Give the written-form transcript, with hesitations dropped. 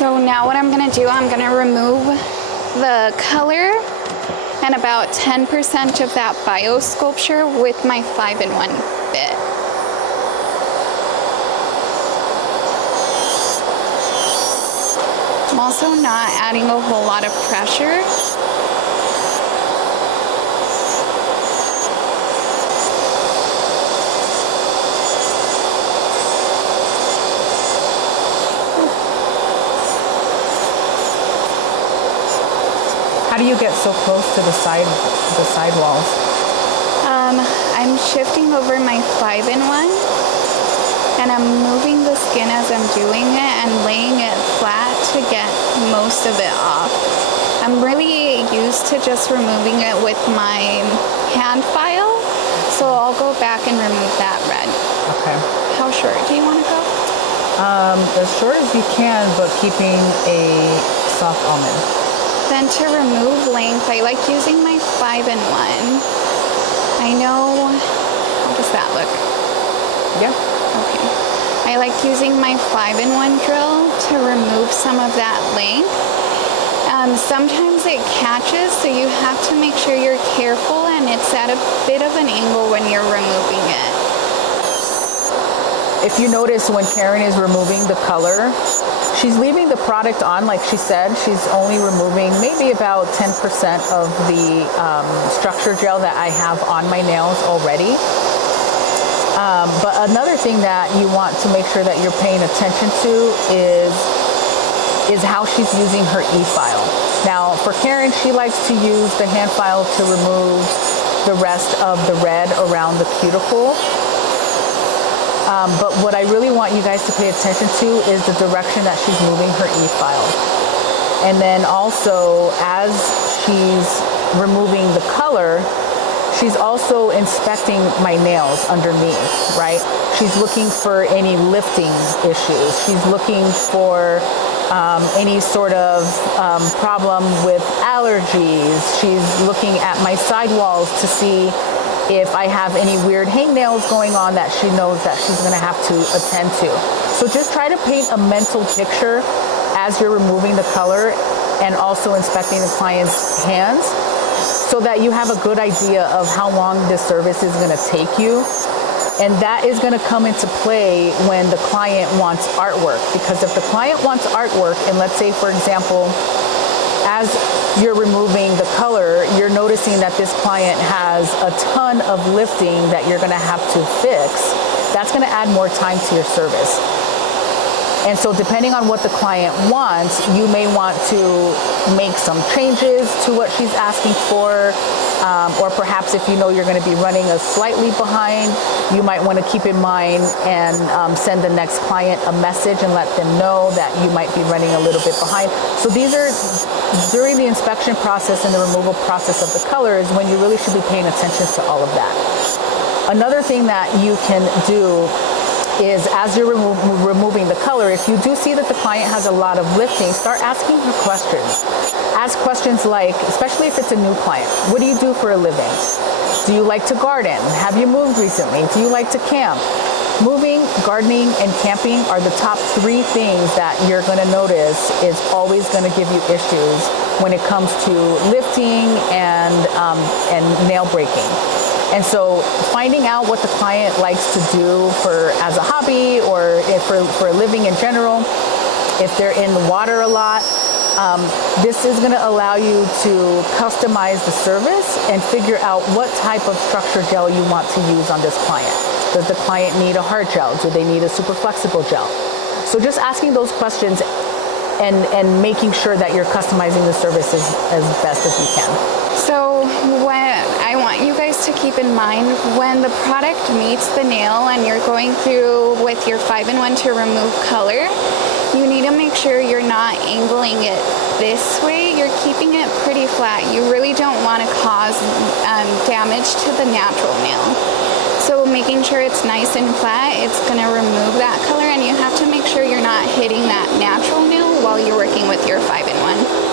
So now what I'm gonna do, I'm gonna remove the color and about 10% of that bio sculpture with my 5-in-1 bit. I'm also not adding a whole lot of pressure. How do you get so close to the side walls? I'm shifting over my 5-in-1 and I'm moving the skin as I'm doing it and laying it flat to get most of it off. I'm really used to just removing it with my hand file, so I'll go back and remove that red. Okay. How short do you want to go? As short as you can, but keeping a soft almond. Then to remove length, I like using my 5-in-1. I know, how does that look? Yeah. Okay. I like using my 5-in-1 drill to remove some of that length. Sometimes it catches, so you have to make sure you're careful and it's at a bit of an angle when you're removing it. If you notice when Karen is removing the color, she's leaving the product on, like she said. She's only removing maybe about 10% of the structure gel that I have on my nails already. But another thing that you want to make sure that you're paying attention to is how she's using her e-file. Now, for Karen, she likes to use the hand file to remove the rest of the red around the cuticle. But what I really want you guys to pay attention to is the direction that she's moving her e-file. And then also, as she's removing the color, she's also inspecting my nails underneath, right? She's looking for any lifting issues. She's looking for any sort of problem with allergies. She's looking at my sidewalls to see if I have any weird hangnails going on that she knows that she's gonna have to attend to. So just try to paint a mental picture as you're removing the color and also inspecting the client's hands so that you have a good idea of how long this service is gonna take you. And that is gonna come into play when the client wants artwork. Because if the client wants artwork, and let's say, for example, as you're removing the color, you're noticing that this client has a ton of lifting that you're gonna have to fix, that's gonna add more time to your service. And so depending on what the client wants, you may want to make some changes to what she's asking for, or perhaps if you know you're gonna be running a slightly behind, you might wanna keep in mind and send the next client a message and let them know that you might be running a little bit behind. So these are, during the inspection process and the removal process of the color is when you really should be paying attention to all of that. Another thing that you can do is as you're removing the color, if you do see that the client has a lot of lifting, start asking her questions. Ask questions like, especially if it's a new client, what do you do for a living? Do you like to garden? Have you moved recently? Do you like to camp? Moving, gardening, and camping are the top 3 things that you're gonna notice is always gonna give you issues when it comes to lifting and nail breaking. And so finding out what the client likes to do as a hobby or for a living in general, if they're in the water a lot, this is gonna allow you to customize the service and figure out what type of structure gel you want to use on this client. Does the client need a hard gel? Do they need a super flexible gel? So just asking those questions and making sure that you're customizing the service as best as you can. So what I want you guys to keep in mind, when the product meets the nail and you're going through with your 5-in-1 to remove color, you need to make sure you're not angling it this way. You're keeping it pretty flat. You really don't want to cause damage to the natural nail. So making sure it's nice and flat, it's going to remove that color, and you have to make sure you're not hitting that natural nail while you're working with your 5-in-1.